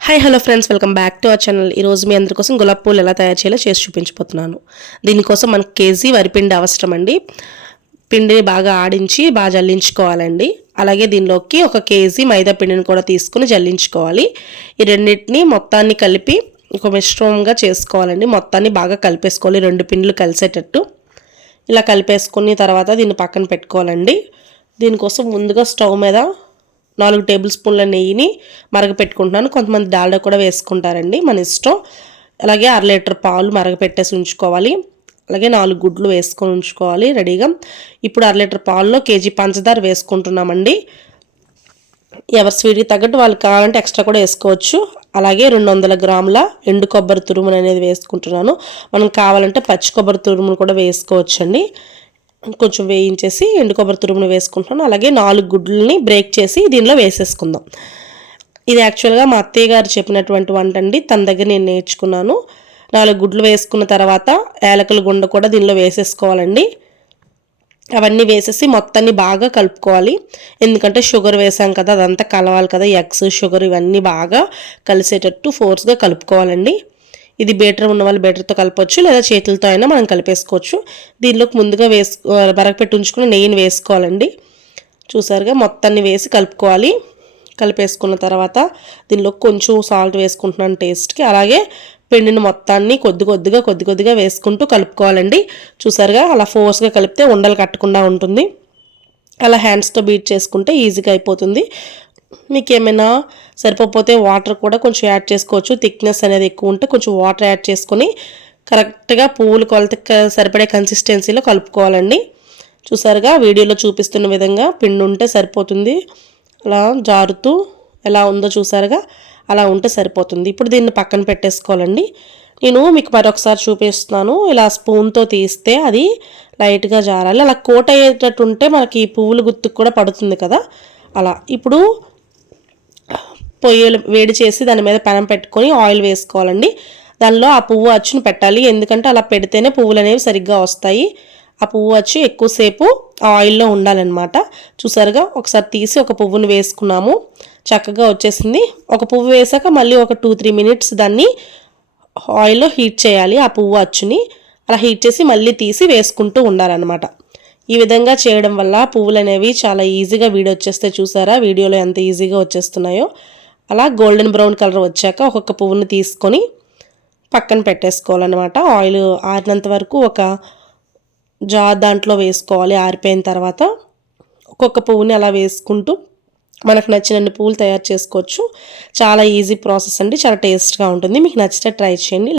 Hi hello friends, welcome back to our channel. ఈరోజు మీ అందరి కోసం గులాబ్ పూలు ఎలా తయారు చేయాలో చేసి చూపించబోతున్నాను. దీనికోసం మనకు కేజీ వరిపిండి అవసరం అండి. పిండిని బాగా ఆడించి బాగా జల్లించుకోవాలండి. అలాగే దీనిలోకి ఒక కేజీ మైదా పిండిని కూడా తీసుకుని జల్లించుకోవాలి. ఈ రెండింటిని మొత్తాన్ని కలిపి ఒక మిశ్రమంగా చేసుకోవాలండి. మొత్తాన్ని బాగా కలిపేసుకోవాలి, రెండు పిండిలు కలిసేటట్టు. ఇలా కలిపేసుకుని తర్వాత దీన్ని పక్కన పెట్టుకోవాలండి. దీనికోసం ముందుగా స్టవ్ మీద 4 టేబుల్ స్పూన్ల నెయ్యిని మరగపెట్టుకుంటున్నాను. కొంతమంది డాల్డా కూడా వేసుకుంటారండి, మన ఇష్టం. అలాగే 1/2 లీటర్ పాలు మరగపెట్టేసి ఉంచుకోవాలి. అలాగే 4 గుడ్లు వేసుకొని ఉంచుకోవాలి రెడీగా. ఇప్పుడు 1/2 లీటర్ పాలలో కేజీ పంచదార వేసుకుంటున్నామండి. ఎవరి స్వీట్కి తగ్గట్టు వాళ్ళు కావాలంటే ఎక్స్ట్రా కూడా వేసుకోవచ్చు. అలాగే 200 గ్రాముల ఎండు కొబ్బరి తురుమును అనేది వేసుకుంటున్నాను. మనం కావాలంటే పచ్చి కొబ్బరి తురుమును కూడా వేసుకోవచ్చండి. కొంచెం వేయించేసి ఎండు కొబ్బరి తురుమును వేసుకుంటున్నాను. అలాగే 4 గుడ్లని బ్రేక్ చేసి దీనిలో వేసేసుకుందాం. ఇది యాక్చువల్గా మా అత్తయ్య గారు చెప్పినటువంటి వంట అండి, తన దగ్గర నేను నేర్చుకున్నాను. 4 గుడ్లు వేసుకున్న తర్వాత యాలకుల గుండ కూడా దీనిలో వేసేసుకోవాలండి. అవన్నీ వేసేసి మొత్తాన్ని బాగా కలుపుకోవాలి. ఎందుకంటే షుగర్ వేసాం కదా, అదంతా కలవాలి కదా, ఎగ్స్ షుగర్ ఇవన్నీ బాగా కలిసేటట్టు ఫోర్స్గా కలుపుకోవాలండి. ఇది బేటర్ ఉన్న వాళ్ళు బేటర్తో కలపవచ్చు, లేదా చేతులతో అయినా మనం కలిపేసుకోవచ్చు. దీనిలోకి ముందుగా బరగపెట్టి ఉంచుకుని నెయ్యిని వేసుకోవాలండి. చూసారుగా మొత్తాన్ని వేసి కలుపుకోవాలి. కలిపేసుకున్న తర్వాత దీనిలో కొంచెం సాల్ట్ వేసుకుంటున్నాను టేస్ట్కి. అలాగే పిండిని మొత్తాన్ని కొద్ది కొద్దిగా వేసుకుంటూ కలుపుకోవాలండి. చూసారుగా అలా ఫోర్స్గా కలిపితే ఉండలు కట్టకుండా ఉంటుంది. అలా హ్యాండ్స్తో బీట్ చేసుకుంటే ఈజీగా అయిపోతుంది. మీకు ఏమైనా సరిపోతే వాటర్ కూడా కొంచెం యాడ్ చేసుకోవచ్చు. థిక్నెస్ అనేది ఎక్కువ ఉంటే కొంచెం వాటర్ యాడ్ చేసుకొని కరెక్ట్గా పువ్వులు కొలతకి సరిపడే కన్సిస్టెన్సీలో కలుపుకోవాలండి. చూసారుగా వీడియోలో చూపిస్తున్న విధంగా పిండి ఉంటే సరిపోతుంది. అలా జారుతూ ఎలా ఉందో చూసారుగా, అలా ఉంటే సరిపోతుంది. ఇప్పుడు దీన్ని పక్కన పెట్టేసుకోవాలండి. నేను మీకు మరొకసారి చూపిస్తున్నాను. ఇలా స్పూన్తో తీస్తే అది లైట్గా జారాలి. అలా కోట్ అయ్యేటట్టు ఉంటే మనకి పువ్వులు గుత్తుకు కూడా పడుతుంది కదా. అలా ఇప్పుడు పొయ్యిలు వేడి చేసి దాని మీద పెనం పెట్టుకొని ఆయిల్ వేసుకోవాలండి. దానిలో ఆ పువ్వు అచ్చును పెట్టాలి. ఎందుకంటే అలా పెడితేనే పువ్వులు అనేవి సరిగ్గా వస్తాయి. ఆ పువ్వు అచ్చు ఎక్కువసేపు ఆయిల్లో ఉండాలన్నమాట. చూసారుగా ఒకసారి తీసి ఒక పువ్వును వేసుకున్నాము, చక్కగా వచ్చేసింది. ఒక పువ్వు వేసాక మళ్ళీ ఒక 2-3 మినిట్స్ దాన్ని ఆయిల్లో హీట్ చేయాలి ఆ పువ్వు అచ్చుని. అలా హీట్ చేసి మళ్ళీ తీసి వేసుకుంటూ ఉండాలన్నమాట. ఈ విధంగా చేయడం వల్ల పువ్వులు అనేవి చాలా ఈజీగా వచ్చేస్తాయి. చూసారా వీడియోలో ఎంత ఈజీగా వచ్చేస్తున్నాయో. అలా గోల్డెన్ బ్రౌన్ కలర్ వచ్చాక ఒక్కొక్క పువ్వుని తీసుకొని పక్కన పెట్టేసుకోవాలన్నమాట. ఆయిల్ ఆరినంత వరకు ఒక దాంట్లో వేసుకోవాలి. ఆరిపోయిన తర్వాత ఒక్కొక్క పువ్వుని అలా వేసుకుంటూ మనకు నచ్చినన్ని పువ్వులు తయారు చేసుకోవచ్చు. చాలా ఈజీ ప్రాసెస్ అండి, చాలా టేస్ట్గా ఉంటుంది. మీకు నచ్చితే ట్రై చేయండి.